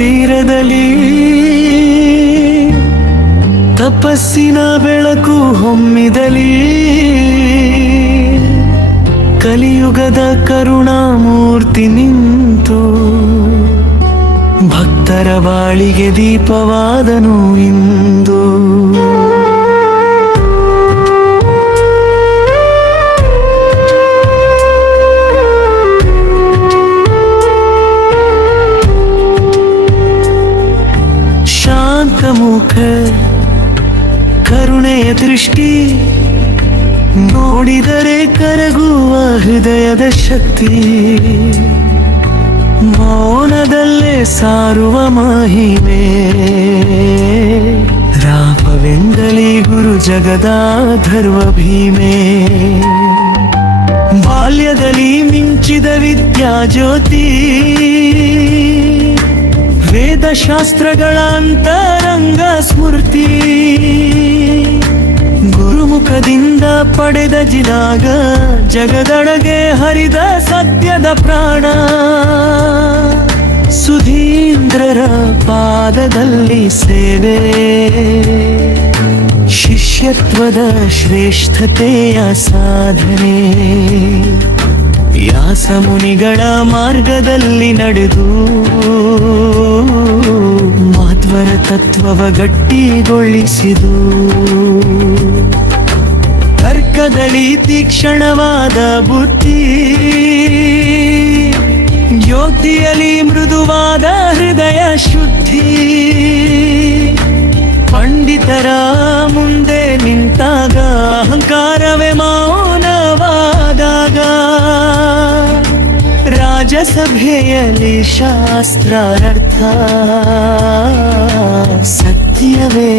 ತೀರದಲ್ಲಿ ತಪಸ್ಸಿನ ಬೆಳಕು ಹೊಮ್ಮಿದಲಿ ಕಲಿಯುಗದ ಕರುಣಾಮೂರ್ತಿ ನಿಂತು ಭಕ್ತರ ಬಾಳಿಗೆ ದೀಪವಾದನು ಇಂದು. ಶಾಂತಮುಖ ಕರುಣೆಯ ದೃಷ್ಟಿ ನೋಡಿದರೆ ಕರಗುವ ಹೃದಯದ ಶಕ್ತಿ ಮೌನದಲ್ಲೇ ಸಾರುವ ಮಹಿಮೆ ರಾಘವೇಂದ್ರಲಿ ಗುರು ಜಗದಾಧರ್ವ ಭೀಮೆ ಬಾಲ್ಯದಲ್ಲಿ ಮಿಂಚಿದ ವಿದ್ಯಾ ಜ್ಯೋತಿ ವೇದಶಾಸ್ತ್ರಗಳ ಅಂತರಂಗ ಸ್ಮೃತಿ ಗುರುಮುಖದಿಂದ ಪಡೆದ ಜಿನಾಗ ಜಗದೊಳಗೆ ಹರಿದ ಸತ್ಯದ ಪ್ರಾಣ ಸುಧೀಂದ್ರರ ಪಾದದಲ್ಲಿ ಸೇವೆ ಶಿಷ್ಯತ್ವದ ಶ್ರೇಷ್ಠತೆಯ ಸಾಧನೆ ವ್ಯಾಸ ಮುನಿಗಳ ಮಾರ್ಗದಲ್ಲಿ ನಡೆದು ಮಾಧ್ವರ ತತ್ವವ ಗಟ್ಟಿಗೊಳಿಸಿದು ತರ್ಕದಲ್ಲಿ ತೀಕ್ಷ್ಣವಾದ ಬುದ್ಧಿ ಜ್ಯೋತಿಯಲ್ಲಿ ಮೃದುವಾದ ಹೃದಯ ಶುದ್ಧಿ ಪಂಡಿತರ ಮುಂದೆ ನಿಂತಾಗ ಅಹಂಕಾರವೇ ಮೌನವಾದಾಗ ರಾಜಸಭೆಯಲ್ಲಿ ಶಾಸ್ತ್ರಾರ್ಥ ಸತ್ಯವೇ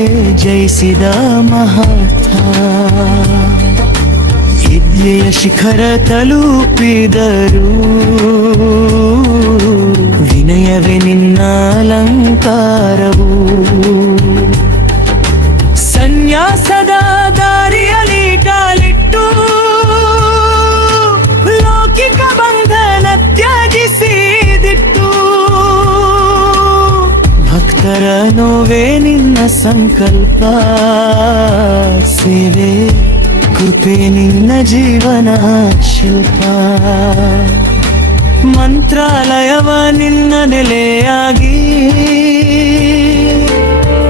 ಜಯಿಸಿದ ಮಹಾರ್ಥ ವಿದ್ಯೆಯ ಶಿಖರ ತಲುಪಿದರು ವಿನಯವೇ ನಿನ್ನ ಅಲಂಕಾರವು ಸನ್ಯಾಸದ ದಾರಿಯಲ್ಲಿ ಕಾಲಿಟ್ಟು ಲೌಕಿಕ ಬಂಧನ ತ್ಯಜಿಸಿದಿಟ್ಟು ಭಕ್ತರ ನೋವೇ ನಿನ್ನ ಸಂಕಲ್ಪ ಸೇವೆ ಕೃಪೆ ನಿನ್ನ ಜೀವನ ಶಿಲ್ಪ ಮಂತ್ರಾಲಯವ ನಿನ್ನ ನೆಲೆಯಾಗಿ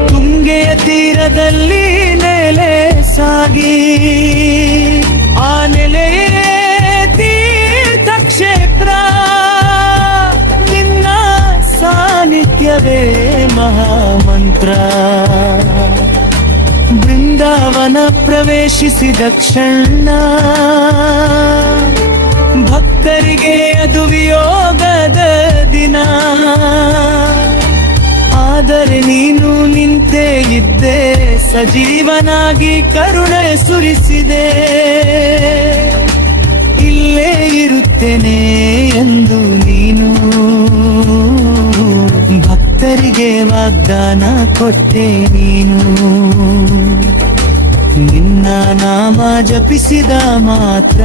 ತುಂಗೆಯ ತೀರದಲ್ಲಿ ನೆಲೆ ಸಾಗಿ ಆ ನೆಲೆಯೇ ತೀರ್ಥಕ್ಷೇತ್ರ ನಿನ್ನ ಸಾನ್ನಿಧ್ಯವೇ ಮಹಾಮಂತ್ರ ಬೃಂದಾವನ ಪ್ರವೇಶಿಸಿದ ಕ್ಷಣ ಭಕ್ತರಿಗೆ ಅದು ವಿಯೋಗದ ದಿನ ಆದರೆ ನೀನು ನಿಂತೇ ಇದ್ದೆ ಸಜೀವನಾಗಿ ಕರುಣೆ ಸುರಿಸಿದೆ ಇಲ್ಲೇ ಇರುತ್ತೇನೆ ಎಂದು ನೀನು ಭಕ್ತರಿಗೆ ವಾಗ್ದಾನ ಕೊಟ್ಟೆ ನೀನು ನಿನ್ನ ನಾಮ ಜಪಿಸಿದ ಮಾತ್ರ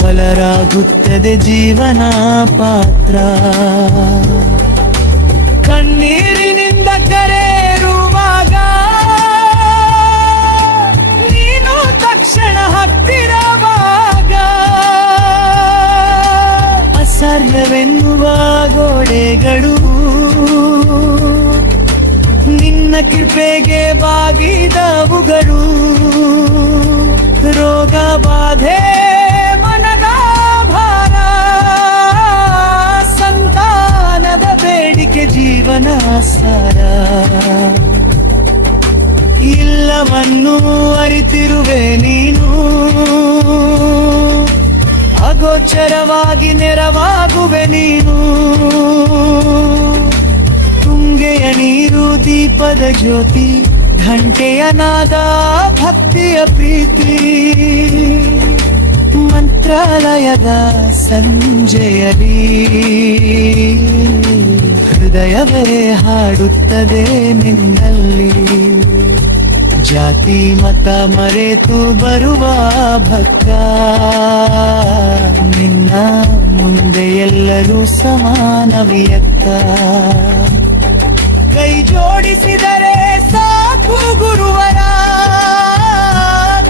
ಬಲರಾಗುತ್ತದೆ ಜೀವನ ಪಾತ್ರ ಕಣ್ಣೀರಿನಿಂದ ಕರೆರುವಾಗ ನೀನು ತಕ್ಷಣ ಹತ್ತಿರವಾಗ ಅಸಾಧ್ಯವೆನ್ನುವ ಗೋಡೆಗಳು ನಿನ್ನ ಕೃಪೆಗೆ ಬಾಗಿದವುಗಳು ರೋಗ ಬಾಧೆ ಮನದ ಭಾರ ಸಂತಾನದ ಬೇಡಿಕೆ ಜೀವನ ಸಾರ ಇಲ್ಲವನ್ನು ಅರಿತಿರುವೆ ನೀನು ಅಗೋಚರವಾಗಿ ನೆರವಾಗುವೆ ನೀನು ತುಂಗೆಯ ನೀರು ದೀಪದ ಜ್ಯೋತಿ ಘಂಟೆಯ ನಾದ ಭಕ್ತಿಯ ಪ್ರೀತಿ ಮಂತ್ರಾಲಯದ ಸಂಜೆಯಲಿ ಹೃದಯವೇ ಹಾಡುತ್ತದೆ ನಿನ್ನಲ್ಲಿ ಜಾತಿ ಮತ ಮರೆತು ಬರುವ ಭಕ್ತ ನಿನ್ನ ಮುಂದೆ ಎಲ್ಲರೂ ಸಮಾನವಿಯತ್ತ ಕೈ ಜೋಡಿಸಿದರೆ ಸಾಕು ಗುರುವರ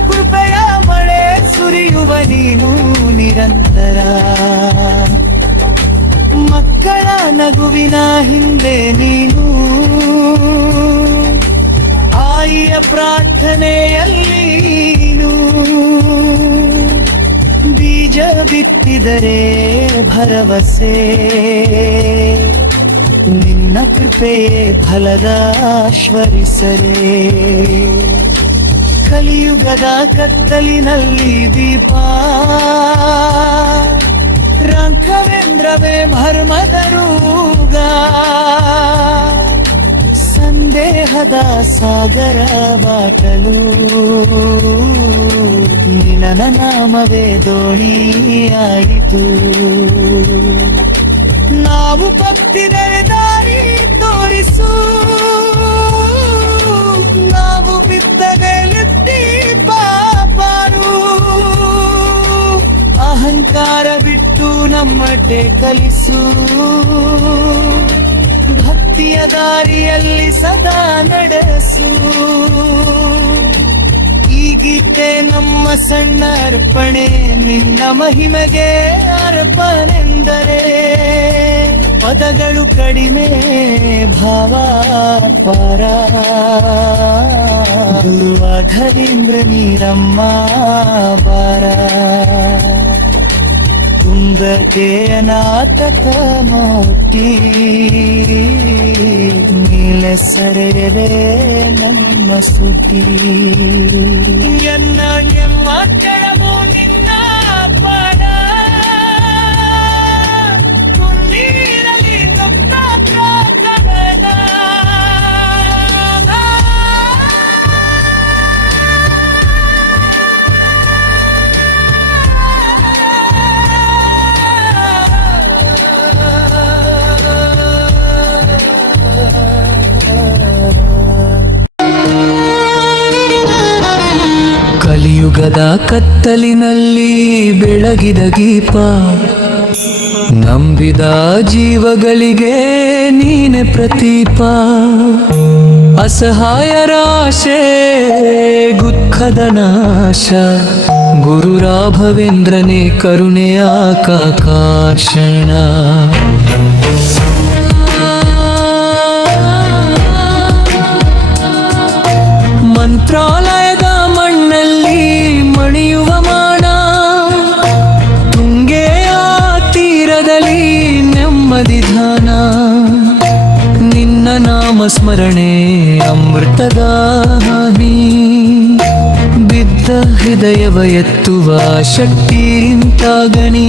ಕೃಪೆಯ ಮಳೆ ಸುರಿಯುವ ನೀನು ನಿರಂತರ ಮಕ್ಕಳ ನಗುವಿನ ಹಿಂದೆ ನೀನು ಆಯಿಯ ಪ್ರಾರ್ಥನೆಯಲ್ಲಿ ನೀನು ಬೀಜ ಬಿತ್ತಿದರೆ ಭರವಸೆ ನಿನ್ನ ಕೃಪೆಯೇ ಫಲದಾಶ್ವರಿಸರೆ ಕಲಿಯುಗದ ಕತ್ತಲಿನಲ್ಲಿ ದೀಪ ರಾಘವೇಂದ್ರವೇ ಮರ್ಮದ ರೂಗ ಸಂದೇಹದ ಸಾಗರ ಬಾಟಲು ನಿನ್ನ ನಾಮವೇ ದೋಣಿಯಾಯಿತು ನಾವು ಭಕ್ತಿದರೆ ದಾರಿ ತೋರಿಸು ನಾವು ಬಿತ್ತನೆ ಎತ್ತಿ ಪಾಪಾರು ಅಹಂಕಾರ ಬಿಟ್ಟು ನಮ್ಮಟೆ ಕಲಿಸು ಭಕ್ತಿಯ ದಾರಿಯಲ್ಲಿ ಸದಾ ನಡೆಸು ಈ ಗೀತೆ ನಮ್ಮ ಸಣ್ಣ ಅರ್ಪಣೆ ನಿನ್ನ ಮಹಿಮೆಗೆ ಅರ್ಪಣೆಂದರೆ ಪದಗಳು ಕಡಿಮೆ ಭಾವ ಪಾರ ಗುರು ರಾಘವೇಂದ್ರ ನೀರಮ್ಮ ಬಾರ ಕುಂದಕ್ಕೆ ಅನಾಥಕ ಮೋಟಿ ನೀಲ ಸರೆರೆ ನಮ್ಮ ಸುದ್ದಿ ಎನ್ನ ಮಕ್ಕಳವು ನಿನ್ನ ಪಾದ ತುಳ್ಳೀರಲಿ ತಪ್ಪಾತ್ರ ಕವನ ಕಲಿಯುಗದ ಕತ್ತಲಿನಲ್ಲಿ ಬೆಳಗಿದ ದೀಪ ನಂಬಿದ ಜೀವಗಳಿಗೆ ನೀನೆ ಪ್ರತೀಪ ಅಸಹಾಯರಾಶೆ ದುಃಖದ ನಾಶ ಗುರು ರಾಘವೇಂದ್ರನೇ ಕರುಣೆಯ ಕಾಕಾಶಣ ಮಂತ್ರಾಲಯದ ಮಣ್ಣಲ್ಲಿ ಮಣಿಯುವ ಮಾಡ ತುಂಗೆಯ ತೀರದಲ್ಲಿ ನೆಮ್ಮದಿ ಧ್ಯಾನ ನಿನ್ನ ನಾಮ ಸ್ಮರಣೆ ಅಮೃತದ ಹಾನಿ ಬಿದ್ದ ಹೃದಯವ ಎತ್ತುವ ಶಕ್ತಿ ಇಂತಾಗಣಿ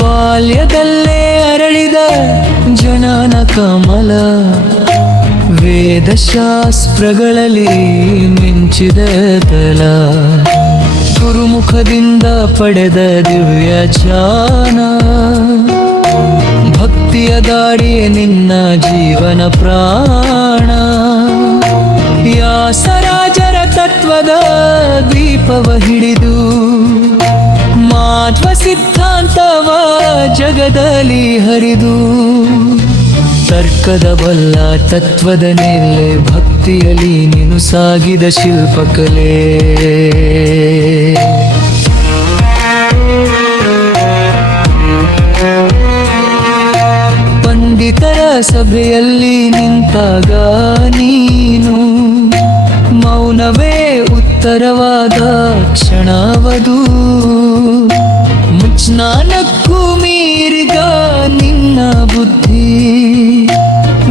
ಬಾಲ್ಯದಲ್ಲೇ ಅರಳಿದ ಜನನ ಕಮಲ ವೇದಶಾಸ್ತ್ರಗಳಲ್ಲಿ ಮಿಂಚಿದ ತಲ ಗುರುಮುಖದಿಂದ ಪಡೆದ ದಿವ್ಯ ಜ್ಞಾನ ಭಕ್ತಿಯ ದಾಡಿಯೇ ನಿನ್ನ ಜೀವನ ಪ್ರಾಣ ವ್ಯಾಸರಾಜರ ತತ್ವದ ದೀಪವ ಹಿಡಿದು ಮಾಧ್ವ ಸಿದ್ಧಾಂತವ ಜಗದಲ್ಲಿ ಹರಿದು ತರ್ಕದ ಬಲ್ಲ ತತ್ವದ ನೆಲೆ ಭಕ್ತಿಯಲ್ಲಿ ನೀನು ಸಾಗಿದ ಶಿಲ್ಪಕಲೆ ಪಂಡಿತರ ಸಭೆಯಲ್ಲಿ ನಿಂತಾಗ ನೀನು ಮೌನವೇ ಉತ್ತರವಾದ ಕ್ಷಣವದು ಮುಜ್ಞಾನಕ್ಕೂ ಮೀರಿದ ನಿನ್ನ ಬುದ್ಧಿ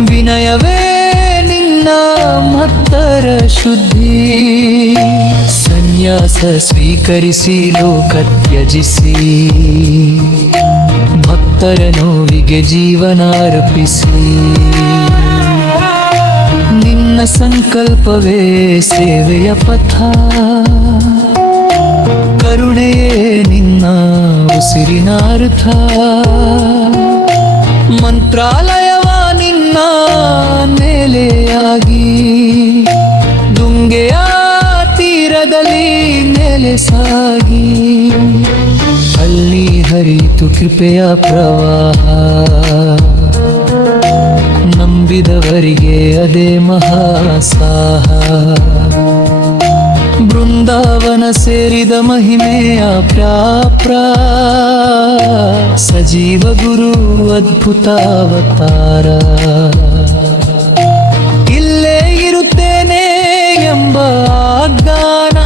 ವಿನಯವೇ ನಿನ್ನ ಮತ್ತರ ಶುದ್ಧಿ ಸನ್ಯಾಸ ಸ್ವೀಕರಿಸಿ ಲೋಕ ತ್ಯಜಿಸಿ ಭಕ್ತರ ನೋವಿಗೆ ಜೀವನ ಅರ್ಪಿಸಿ ನಿನ್ನ ಸಂಕಲ್ಪವೇ ಸೇವೆಯ ಪಥ ಕರುಣೆಯೇ ನಿನ್ನ ಉಸಿರಿನ ಅರ್ಥ ಮಂತ್ರಾಲಯವ ನಿನ್ನ ನೆಲೆಯಾಗಿ ದುಂಗೆಯ ತೀರದಲ್ಲಿ ನೆಲೆಸಾಗಿ ಅಲ್ಲಿ ಹರಿತು ಕೃಪೆಯ ಪ್ರವಾಹ. ನಂಬಿದವರಿಗೆ ಅದೇ ಮಹಾಸಾಹ. ಬೃಂದಾವನ ಸೇರಿದ ಮಹಿಮೆಯ ಪ್ರಾಪ್ರ. ಸಜೀವ ಗುರು ಅದ್ಭುತ ಅವತಾರ. ಇಲ್ಲೇ ಇರುತ್ತೇನೆ ಎಂಬ ವಾಗ್ದಾನ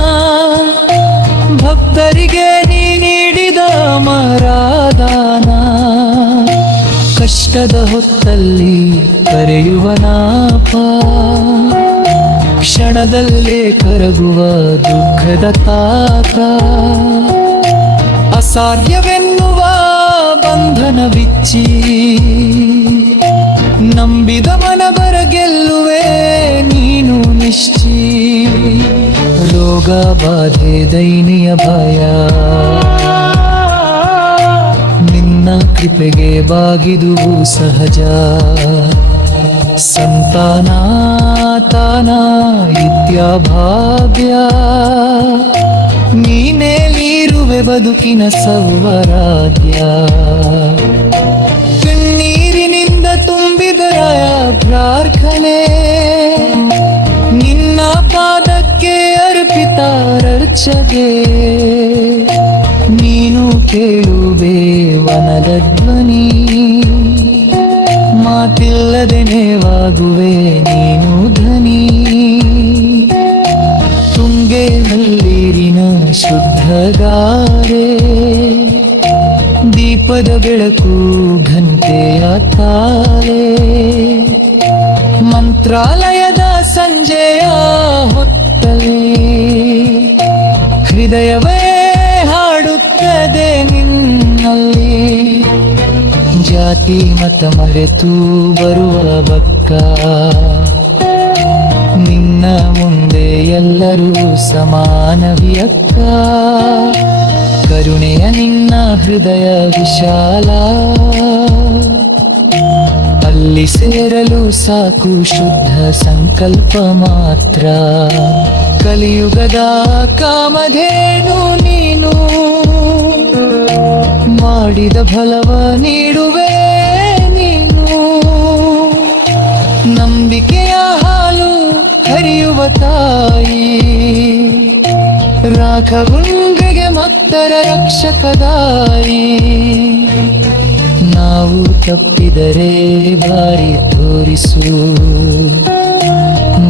ಭಕ್ತರಿಗೆ ನೀ ನೀಡಿದ ಮರಾದಾನ. ಕಷ್ಟದ ಹೊತ್ತಲ್ಲಿ ಕರೆಯುವನಾಪ. ಕ್ಷಣದಲ್ಲೇ ಕರಗುವ ದುಃಖದ ತಾತ. ಅಸಾಧ್ಯವೆನ್ನುವ ಬಂಧನ ಬಿಚ್ಚಿ ನಂಬಿದ ಮನಬರ ಗೆಲ್ಲುವೆ ನೀನು ನಿಶ್ಚಿ. ರೋಗ ಬಾಧೆ ದೈನ್ಯ ಭಯ ನಿನ್ನ ಕೃಪೆಗೆ ಬಾಗಿದುವು ಸಹಜ. ಸಂತಾನ ತಾನ ಇತ್ಯ ಭಾಗ್ಯ. ನೀನೇಲಿರುವೆ ಬದುಕಿನ ಸೌವರಾಧ್ಯ. ಕಣ್ಣೀರಿನಿಂದ ತುಂಬಿದರ ಪ್ರಾರ್ಥನೆ ನಿನ್ನ ಪಾದಕ್ಕೆ ಅರ್ಪಿತಾರರ್ಚಗೆ. ನೀನು ಕೇಳುವೆ ವನದ ಧ್ವನಿ. ಮಾತಿಲ್ಲದೆ ನೇವಾಗುವೆ ನೀನು ಧನಿ. ತುಂಗೆ ನಲ್ಲೀರಿನ ಶುದ್ಧಗಾರೆ. ದೀಪದ ಬೆಳಕು ಘಂಟೆಯ ತಾಳೆ. ಮಂತ್ರಾಲಯದ ಸಂಜೆಯ ಹೊತ್ತಲೇ ಹೃದಯವೇ ಹಾಡುತ್ತದೆ ನಿನ್ನಲ್ಲಿ. ಜಾತಿ ಮತ ಮರೆತು ಬರುವ ಬಕ್ಕ. ನಿನ್ನ ಮುಂದೆ ಎಲ್ಲರೂ ಸಮಾನವಿಯಕ್ಕ. ಕರುಣೆಯ ನಿನ್ನ ಹೃದಯ ವಿಶಾಲ. ಅಲ್ಲಿ ಸೇರಲು ಸಾಕು ಶುದ್ಧ ಸಂಕಲ್ಪ ಮಾತ್ರ. ಕಲಿಯುಗದ ಕಾಮಧೇನು ನೀನು. ಮಾಡಿದ ಫಲವ ನೀಡುವೆ ನೀನು. ನಂಬಿಕೆಯ ಹಾಲು ಹರಿಯುವ ತಾಯಿ. ರಾಘವಂದ್ರಿಗೆ ಭಕ್ತರ ರಕ್ಷಕದಾಯಿ. ನಾವು ತಪ್ಪಿದರೆ ಬಾರಿ ತೋರಿಸು.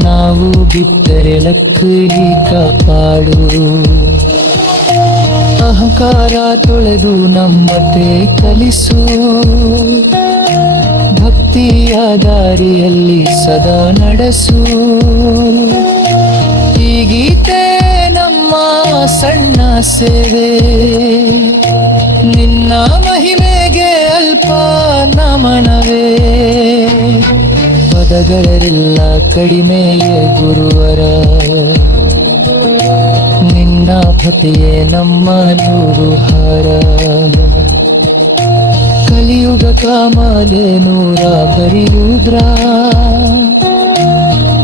ನಾವು ಬಿಟ್ಟರೆ ಲಕ್ಕಲಿ ಕಾಪಾಡು. ಅಹಂಕಾರ ತೊಳೆದು ನಮ್ಮತೆ ಕಲಿಸು. ಭಕ್ತಿಯ ದಾರಿಯಲ್ಲಿ ಸದಾ ನಡೆಸು. ಈ ಗೀತೆ ನಮ್ಮ ಸಣ್ಣ ಸೇವೆ. ನಿನ್ನ ಮಹಿಮೆಗೆ ಅಲ್ಪ ನಮನವೇ. ಪದಗಳೆಲ್ಲ ಕಡಿಮೆಯೇ ಗುರುವರ. ನಿನ್ನ ಭಕ್ತಿಯೇ ನಮ್ಮ ನೂರುಹಾರ. ಕಲಿಯುಗ ಕಾಮಲೆ ನೂರ ಬರಿಯುದ್ರ.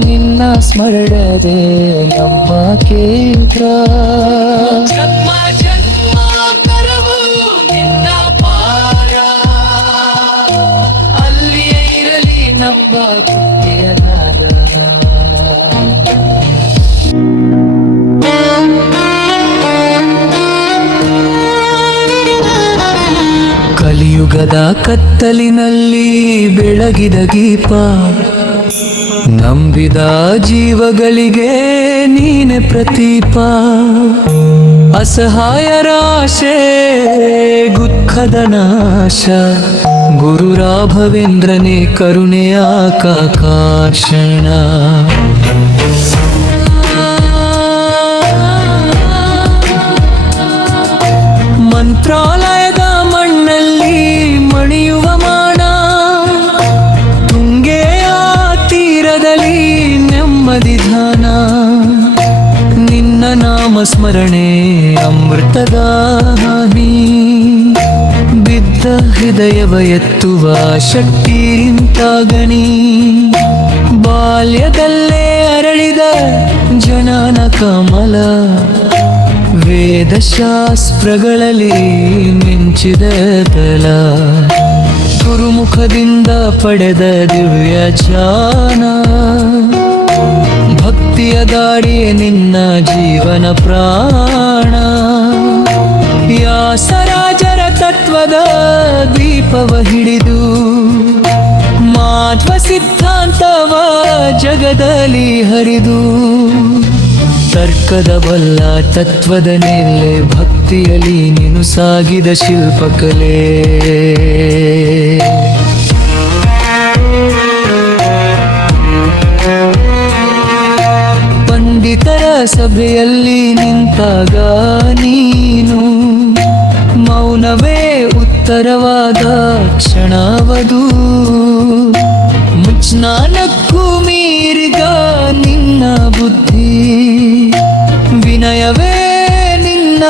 ನಿನ್ನ ಸ್ಮರಣದೆ ನಮ್ಮ ಕೇಂದ್ರ. ಜನ್ಮ ಜನ್ಮಾಂತರವು ನಿನ್ನ ಪಾರ. ಅಲ್ಲಿಯೇ ಇರಲಿ ನಮ್ಮ ಭಕ್ತಿಯ ನಾದ. ಕಲಿಯುಗದ ಕತ್ತಲಿನಲ್ಲಿ ಬೆಳಗಿದ ದೀಪ. ನಂಬಿದ ಜೀವಗಳಿಗೆ ನೀನೆ ಪ್ರತೀಪ. ಅಸಹಾಯರಾಶೆ ದುಃಖದ ನಾಶ. ಗುರು ರಾಘವೇಂದ್ರನೇ ಕರುಣೆಯ ಕಾಕಾಶಣ. ಮಂತ್ರಾಲಯದ ಮಣ್ಣಲ್ಲಿ ಮಣಿಯುವ ಮಾಣ. ತುಂಗೆಯ ತೀರದಲ್ಲಿ ನೆಮ್ಮದಿ ಧ್ಯಾನ. ನಿನ್ನ ನಾಮ ಸ್ಮರಣೆ ಅಮೃತದ ಹಾನಿ. ಬಿದ್ದ ಹೃದಯವ ಎತ್ತುವ ಶಕ್ತಿಯಿಂತಾಗಣಿ. ಬಾಲ್ಯದಲ್ಲೇ ಅರಳಿದ ಜನನ ಕಮಲ. ವೇದಶಾಸ್ತ್ರಗಳಲ್ಲಿ ಮಿಂಚಿದ ತಲ, ಗುರುಮುಖದಿಂದ ಪಡೆದ ದಿವ್ಯ ಜ್ಞಾನ, ಭಕ್ತಿಯ ದಾಡಿಯೇ ನಿನ್ನ ಜೀವನ ಪ್ರಾಣ. ವ್ಯಾಸರಾಜರ ತತ್ವದ ದೀಪವ ಹಿಡಿದು ಮಾಧ್ವ ಸಿದ್ಧಾಂತವ ಜಗದಲ್ಲಿ ಹರಿದು, ತರ್ಕದ ಬಲ್ಲ ತತ್ವದ ನೆಲೆ ಭಕ್ತಿಯಲ್ಲಿ ನೀನು ಸಾಗಿದ ಶಿಲ್ಪಕಲೆ. ಪಂಡಿತರ ಸಭೆಯಲ್ಲಿ ನಿಂತಾಗ ನೀನು ಮೌನವೇ ಉತ್ತರವಾದ ಕ್ಷಣವದು. ಮುಜ್ಞಾನಕ್ಕೂ ಮೀರಿದ ನಿನ್ನ ಬುದ್ಧಿ, ವಿನಯವೇ ನಿನ್ನ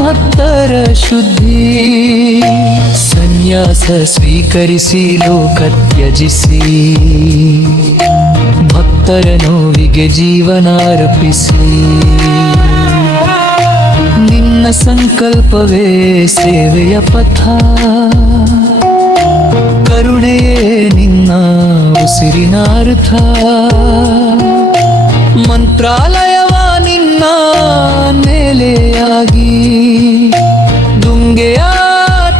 ಮತ್ತರ ಶುದ್ಧಿ. ಸನ್ಯಾಸ ಸ್ವೀಕರಿಸಿ ಲೋಕ ತ್ಯಜಿಸಿ, ಭಕ್ತರ ನೋವಿಗೆ ಜೀವನ ಅರ್ಪಿಸಿ. ನಿನ್ನ ಸಂಕಲ್ಪವೇ ಸೇವೆಯ ಪಥ, ಕರುಣೆಯೇ ನಿನ್ನ ಉಸಿರಿನ ಅರ್ಥ. ಮಂತ್ರಾಲಯವ ನಿನ್ನ ನೆಲೆಯಾಗಿ, ದುಂಗೆಯ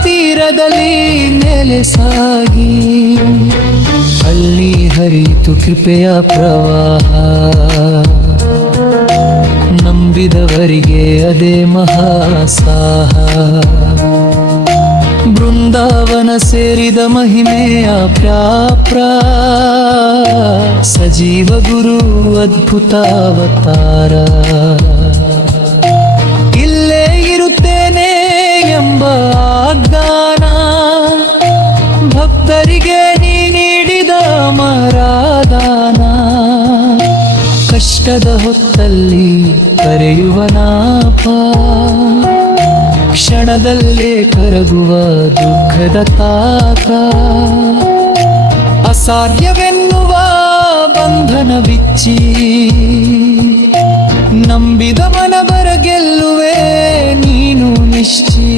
ತೀರದಲ್ಲಿ ನೆಲೆಸಾಗಿ. ಅಲ್ಲಿ ಹರಿತು ಕೃಪೆಯ ಪ್ರವಾಹ, ನಂಬಿದವರಿಗೆ ಅದೇ ಮಹಾಸಾಹ. ಬೃಂದಾವನ ಸೇರಿದ ಮಹಿಮೆಯ ಪ್ರಾಪ್ರ, ಸಜೀವ ಗುರು ಅದ್ಭುತ ಅವತಾರ. ಇಲ್ಲೇ ಇರುತ್ತೇನೆ ಎಂಬ ವಾಗ್ದಾನ, ಭಕ್ತರಿಗೆ ನೀ ನೀಡಿದ ಮರಾದಾನ. ಕಷ್ಟದ ಹೊತ್ತಲ್ಲಿ ಕರೆಯುವ ನಾಪ, ಕ್ಷಣದಲ್ಲೇ ಕರಗುವ ದುಃಖದ ತಾಕ. ಅಸಾಧ್ಯವೆನ್ನುವ ಬಂಧನ ಬಿಚ್ಚಿ, ನಂಬಿದ ಮನಬರ ಗೆಲ್ಲುವೆ ನೀನು ನಿಶ್ಚಿ.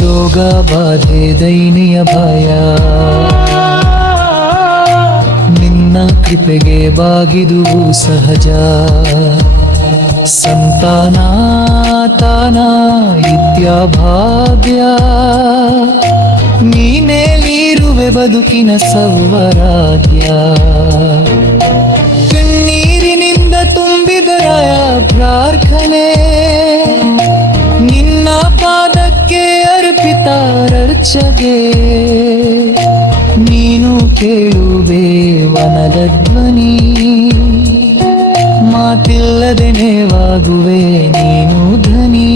ರೋಗ ಬಾಧೆ ದೈನ್ಯ ಭಯ, ನಿನ್ನ ಕೃಪೆಗೆ ಬಾಗಿದುವು ಸಹಜ. ಸಂತಾನ ಇತ್ಯಭಾಗ್ಯ, ನೀನೇಲಿರುವೆ ಬದುಕಿನ ಸೌವರಾಧ್ಯ. ಕಣ್ಣೀರಿನಿಂದ ತುಂಬಿದರ ಪ್ರಾರ್ಥನೆ, ನಿನ್ನ ಪಾದಕ್ಕೆ ಅರ್ಪಿತಾರರ್ಚಗೆ. ನೀನು ಕೇಳುವೆ ವನದ ಧ್ವನಿ, ಮಾತಿಲ್ಲದೆ ನೇವಾಗುವೆ ನೀನು ಧನಿ.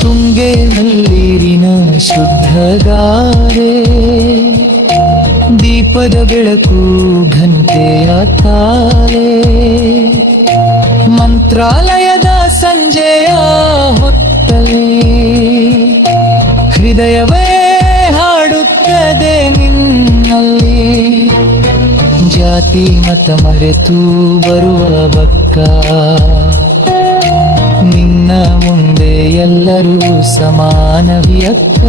ತುಂಗೆ ನಲ್ಲೀರಿನ ಶುದ್ಧಗಾರೆ, ದೀಪದ ಬೆಳಕು ಘಂಟೆಯ ತಾಳೆ. ಮಂತ್ರಾಲಯದ ಸಂಜೆಯ ಹೊತ್ತಲೇ, ಹೃದಯವೇ ಹಾಡುತ್ತದೆ ನಿನ್ನಲ್ಲಿ. ಜಾತಿ ಮತ ಮರೆತು ಬರುವ ಭಕ್ತ, ನಿನ್ನ ಮುಂದೆ ಎಲ್ಲರೂ ಸಮಾನವಿಯಕ್ಕ.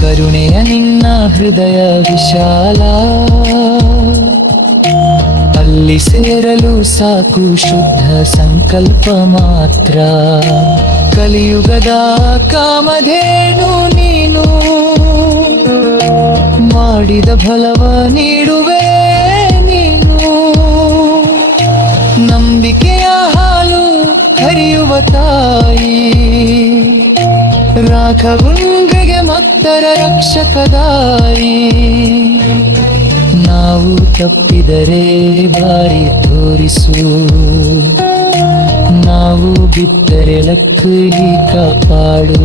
ಕರುಣೆಯ ನಿನ್ನ ಹೃದಯ ವಿಶಾಲ, ಅಲ್ಲಿ ಸೇರಲು ಸಾಕು ಶುದ್ಧ ಸಂಕಲ್ಪ ಮಾತ್ರ. ಕಲಿಯುಗದ ಕಾಮಧೇನು ನೀನು, ಮಾಡಿದ ಫಲವ ನೀಡುವೆ ನೀನು. ನಂಬಿಕೆಯ ಹಾಲು ಹರಿಯುವ ತಾಯಿ, ರಾಘವೇಂದ್ರಗೆ ಭಕ್ತರ ರಕ್ಷಕದಾಯಿ. ನಾವು ತಪ್ಪಿದರೆ ಬಾರಿ ತೋರಿಸು, ನಾವು ಬಿದ್ದರೆ ಲಕ್ಕಿ ಕಾಪಾಡು.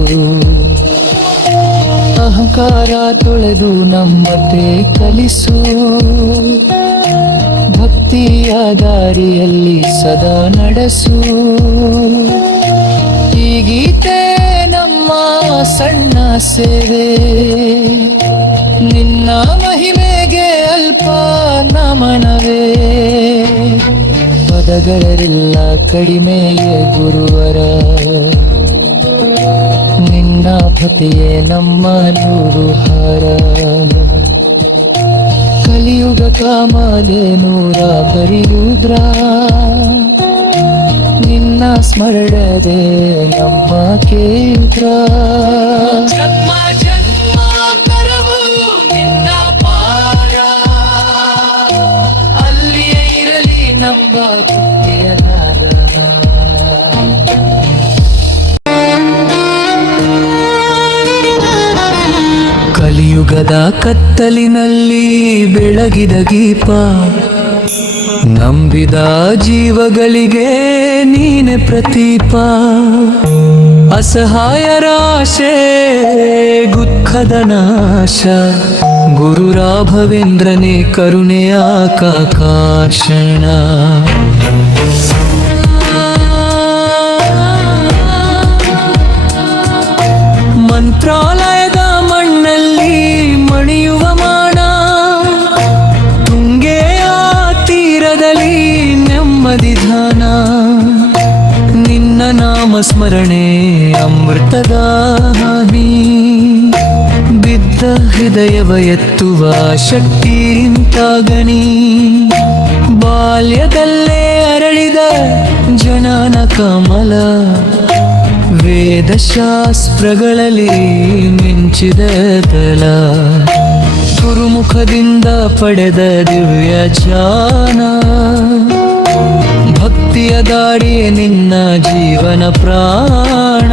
ಅಹಂಕಾರ ತೊಳೆದು ನಮ್ಮತೆ ಕಲಿಸು, ಭಕ್ತಿಯ ದಾರಿಯಲ್ಲಿ ಸದಾ ನಡೆಸು. ಈ ಗೀತೆ ನಮ್ಮ ಸಣ್ಣ ಸೇವೆ, ನಿನ್ನ ಮಹಿಮೆಗೆ ಅಲ್ಪ ನಮನವೇ. ಪದಗಳಿಲ್ಲ ಕಡಿಮೆಯೇ ಗುರುವರ ನಿನ್ನ ಭಕ್ತಿಯೇ ನಮ್ಮ ನೂರುಹಾರ ಕಲಿಯುಗ ಕಾಮಾಲೆ ನೂರ ಬರಿಯುದ್ರ ನಿನ್ನ ಸ್ಮರಣದೆ ನಮ್ಮ ಕೇಂದ್ರ ಜನ್ಮ ಜನ್ಮಾಂತರವೂ ನಿನ್ನ ಪಾರ ಅಲ್ಲಿಯೇ ಇರಲಿ ನಮ್ಮ ಭಕ್ತಿಯ ದಾರ ಕಲಿಯುಗದ ಕತ್ತಲಿನಲ್ಲಿ ಬೆಳಗಿದ ದೀಪ ನಂಬಿದ ಜೀವಗಳಿಗೆ ನೀನೆ ಪ್ರತೀಪ ಅಸಹಾಯರಾಶೆ ದುಃಖದ ನಾಶ ಗುರು ರಾಘವೇಂದ್ರನೇ ಕರುಣೆಯ ಕಾಕಾಶಣ ಮಂತ್ರಾಲಯದ ಮಣ್ಣಲ್ಲಿ ಮಣಿಯುವ ಮಾಣ ತುಂಗೆಯ ತೀರದಲ್ಲಿ ನೆಮ್ಮದಿ ಧ್ಯಾನ ನಿನ್ನ ನಾಮ ಸ್ಮರಣೆ ಅಮೃತದ ಹಾನಿ ಬಿದ್ದ ಹೃದಯವ ಎತ್ತುವ ಶಕ್ತಿಯಿಂತಾಗಣಿ ಬಾಲ್ಯದಲ್ಲೇ ಅರಳಿದ ಜನನ ಕಮಲ ವೇದಶಾಸ್ತ್ರಗಳಲ್ಲಿ ಮಿಂಚಿದ ತಲ ಗುರುಮುಖದಿಂದ ಪಡೆದ ದಿವ್ಯ ಜ್ಞಾನ ಭಕ್ತಿಯ ದಾಡಿಯೇ ನಿನ್ನ ಜೀವನ ಪ್ರಾಣ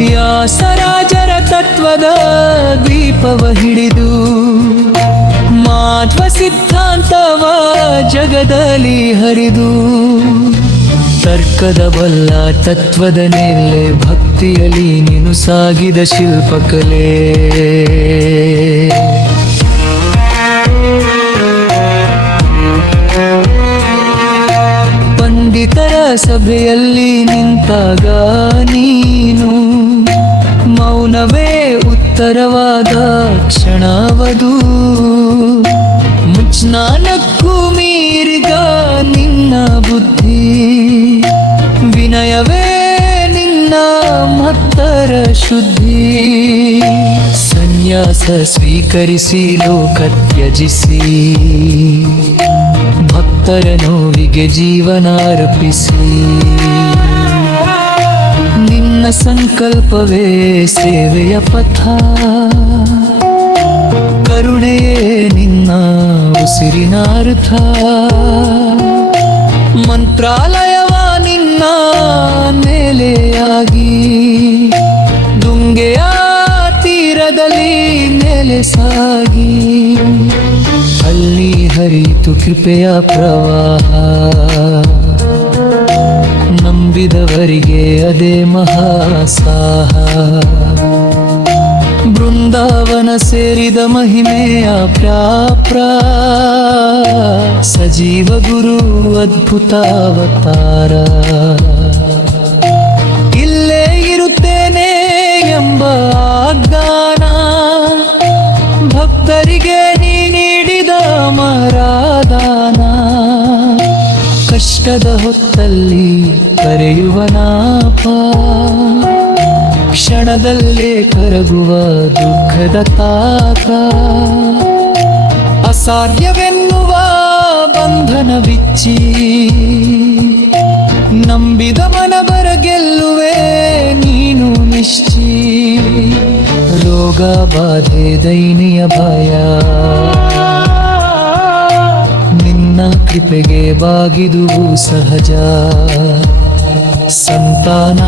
ವ್ಯಾಸರಾಜರ ತತ್ವದ ದೀಪವ ಹಿಡಿದು ಮಾಧ್ವ ಸಿದ್ಧಾಂತವ ಜಗದಲ್ಲಿ ಹರಿದು ತರ್ಕದ ಬಲ್ಲ ತತ್ವದ ನೆಲೆ ಭಕ್ತಿಯಲ್ಲಿ ನೀನು ಸಾಗಿದ ಶಿಲ್ಪಕಲೆ ಪಂಡಿತರ ಸಭೆಯಲ್ಲಿ ನಿಂತಾಗ ನೀನು ಮೌನವೇ ಉತ್ತರವಾದ ಕ್ಷಣವದು ಮುಜ್ಞಾನಕ್ಕೂ ಮೀರಿದ ನಿನ್ನ ಬುದ್ಧಿ ವಿನಯವೇ ನಿನ್ನ ಮತ್ತರ ಶುದ್ಧಿ ಸನ್ಯಾಸ ಸ್ವೀಕರಿಸಿ ಲೋಕ ತ್ಯಜಿಸಿ ಭಕ್ತರ ನೋವಿಗೆ ಜೀವನ ಅರ್ಪಿಸಿ ನಿನ್ನ ಸಂಕಲ್ಪವೇ ಸೇವೆಯ ಪಥ ಕರುಣೆಯೇ ನಿನ್ನ ಉಸಿರಿನ ಅರ್ಥ ಮಂತ್ರಾಲಯವ ನಿನ್ನ ನೆಲೆಯಾಗಿ ದುಂಗೆಯ ತೀರದಲ್ಲಿ ನೆಲೆಸಾಗಿ ಅಲ್ಲಿ ಹರಿತು ಕೃಪೆಯ ಪ್ರವಾಹ ನಂಬಿದವರಿಗೆ ಅದೇ ಮಹಾಸಾಹ ಬೃಂದಾವನ ಸೇರಿದ ಮಹಿಮೆಯ ಪ್ರಾಪ್ರ ಸಜೀವ ಗುರು ಅದ್ಭುತ ಅವತಾರ ಇಲ್ಲೇ ಇರುತ್ತೇನೆ ಎಂಬ ಆಜ್ಞಾನ ಭಕ್ತರಿಗೆ ನೀ ನೀಡಿದ ಮರಾದಾನ ಕಷ್ಟದ ಹೊತ್ತಲ್ಲಿ ಕರೆಯುವ ನಾಪ ಕ್ಷಣದಲ್ಲೇ ಕರಗುವ ದುಃಖದ ತಾಕ ಅಸಾಧ್ಯವೆನ್ನುವ ಬಂಧನ ಬಿಚ್ಚಿ ನಂಬಿದ ಮನಬರ ಗೆಲ್ಲುವೆ ನೀನು ನಿಶ್ಚಿ ರೋಗ ಬಾಧೆ ದೈನ್ಯ ಭಯ ನಿನ್ನ ಕೃಪೆಗೆ ಬಾಗಿದುವು ಸಹಜ ಸಂತಾನ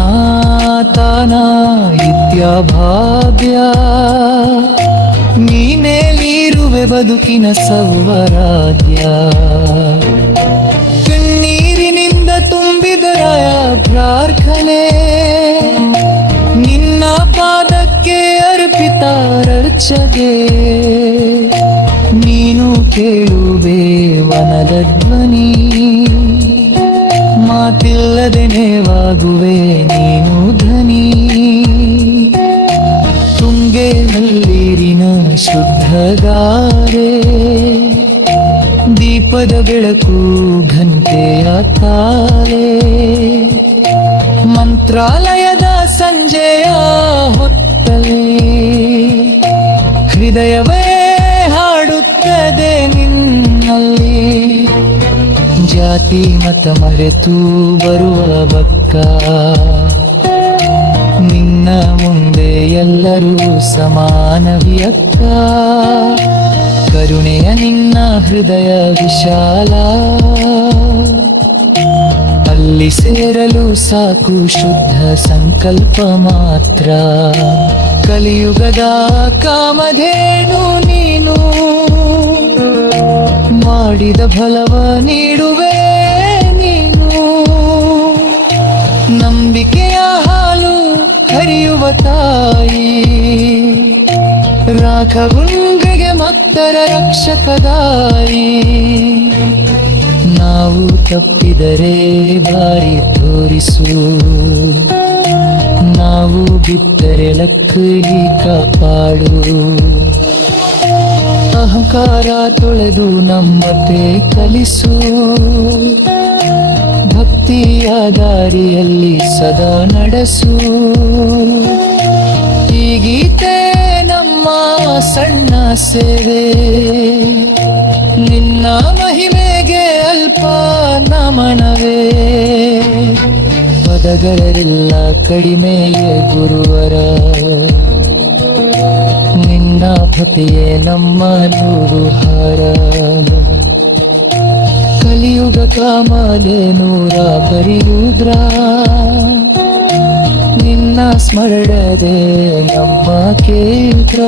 ಇತ್ಯಭಾಗ್ಯ ನೀನೇಲಿರುವೆ ಬದುಕಿನ ಸೌವರಾಧ್ಯ ಕಣ್ಣೀರಿನಿಂದ ತುಂಬಿದರ ಪ್ರಾರ್ಥನೆ ನಿನ್ನ ಪಾದಕ್ಕೆ ಅರ್ಪಿತಾರರ್ಚಗೆ ನೀನು ಕೇಳುವೆ ವನದ ಧ್ವನಿ ಮಾತಿಲ್ಲದೆ ನೇವಾಗುವೆ ನೀನು ಧನಿ ತುಂಗೆ ನಲ್ಲಿರಿನ ಶುದ್ಧಗಾರೆ ದೀಪ ದೀಪದ ಬೆಳಕು ಘಂಟೆಯ ತಾಳೆ ಮಂತ್ರಾಲಯದ ಸಂಜೆಯ ಹೊತ್ತಲೇ ಹೃದಯವೇ ಹಾಡುತ್ತದೆ ನಿನ್ನಲ್ಲಿ ಜಾತಿ ಮತ ಮರೆತು ಬರುವ ಭಕ್ತ ನಿನ್ನ ಮುಂದೆ ಎಲ್ಲರೂ ಸಮಾನವಿಯಕ್ಕ ಕರುಣೆಯ ನಿನ್ನ ಹೃದಯ ವಿಶಾಲ ಅಲ್ಲಿ ಸೇರಲು ಸಾಕು ಶುದ್ಧ ಸಂಕಲ್ಪ ಮಾತ್ರ ಕಲಿಯುಗದ ಕಾಮಧೇನು ನೀನು ಮಾಡಿದ ಫಲವ ನೀಡುವೆ ನೀನು ನಂಬಿಕೆಯ ಹಾಲು ಹರಿಯುವ ತಾಯಿ ರಾಘವಂದ್ರಿಗೆ ಭಕ್ತರ ರಕ್ಷಕದಾಯಿ ನಾವು ತಪ್ಪಿದರೆ ದಾರಿ ತೋರಿಸು ನಾವು ಬಿದ್ದರೆ ಲಕ್ಕಿ ಕಾಪಾಡು ಅಹಂಕಾರ ತೊಳೆದು ನಮ್ಮತೆ ಕಲಿಸು ಭಕ್ತಿಯ ದಾರಿಯಲ್ಲಿ ಸದಾ ನಡೆಸು ಈ ಗೀತೆ ನಮ್ಮ ಸಣ್ಣ ಸೇವೆ ನಿನ್ನ ಮಹಿಮೆಗೆ ಅಲ್ಪ ನಮನವೇ ಪದಗಳೆಲ್ಲ ಕಡಿಮೆಯೇ ಗುರುವರ ನಿನ್ನ ಭಕ್ತಿಯೇ ನಮ್ಮ ನೂರುಹಾರ ಕಲಿಯುಗ ಕಾಮಲೆ ನೂರ ಬರಿಯುದ್ರ ನಿನ್ನ ಸ್ಮರಣದೆ ನಮ್ಮ ಕೇಂದ್ರ